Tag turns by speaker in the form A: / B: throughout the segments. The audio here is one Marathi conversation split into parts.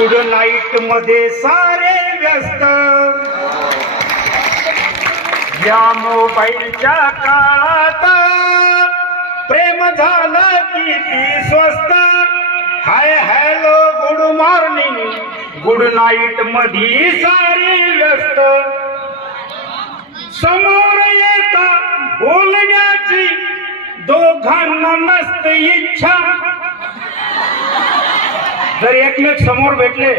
A: गुड नाईटमध्ये सारे व्यस्त. या मोबाईलच्या काळात प्रेम झालं किती स्वस्त. Hi hello good morning. Good night मधी सारे व्यस्त. समोर येता बोलण्याची दोघांना नसते इच्छा. जर एकमेक समोर भेटले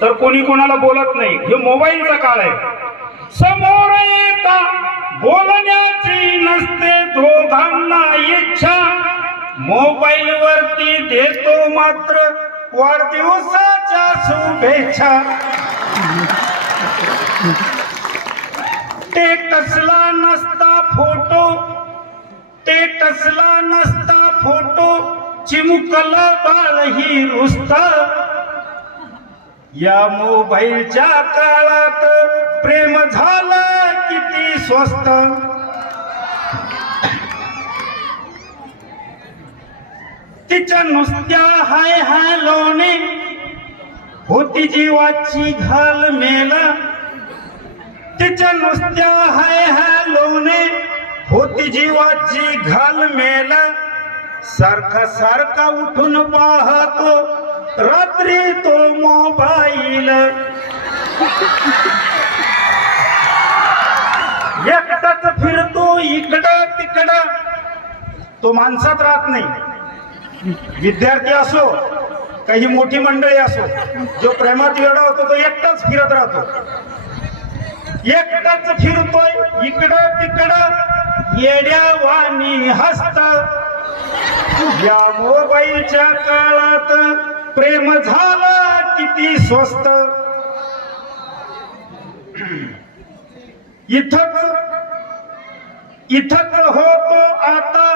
A: तर कोणी कोणाला बोलत नाही. हे मोबाईलचा काळ आहे. समोर येता बोलण्याची नसते दोघांना इच्छा. मोबाईल वरती देतो मात्र वाढदिवसाच्या शुभेच्छा. टेटसला नसता फोटो टेटसला नसता फोटो चिमुकला बाळ ही रुस्त. या मोबाईलच्या काळात प्रेम झालं किती स्वस्त. तिच्या नुसत्या हाय हाय लोणे होती जीवाची घाल मेला. तिच्या नुसत्या हाय हाय लोणे होती जीवाची घाल मेला. सारखा सारखा उठून पाहतो रात्री तो मोबाईल. एकटाच फिरतो इकडं तिकडं. तो माणसात राहत नाही. विद्यार्थी असो काही मोठी मंडळी असो जो प्रेमात वेडा होतो तो एकटाच फिरत राहतो. एकटाच फिरतोय इकडं तिकडं. येड्या वाणी हसत. या मोबाईलच्या काळात प्रेम झालं किती स्वस्त. इथक इथक होतो आता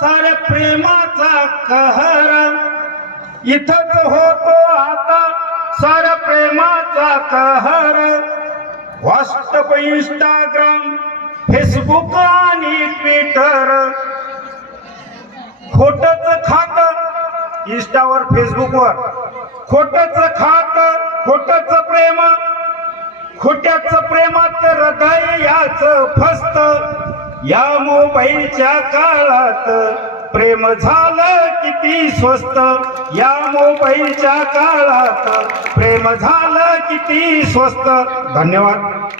A: साऱ्या प्रेमाचा कहर. इथक होतो आता साऱ्या प्रेमाचा कहर. व्हॉट्सअप इंस्टाग्राम फेसबुक आणि ट्विटर खोटच खात इंस्टावर फेसबुकवर. खोटच खात खोटच प्रेम. खोट्याच प्रेमात हृदय याच फस्त. या मोबाईलच्या काळात प्रेम झालं किती स्वस्त. या मोबाईलच्या काळात प्रेम झालं किती स्वस्त. धन्यवाद.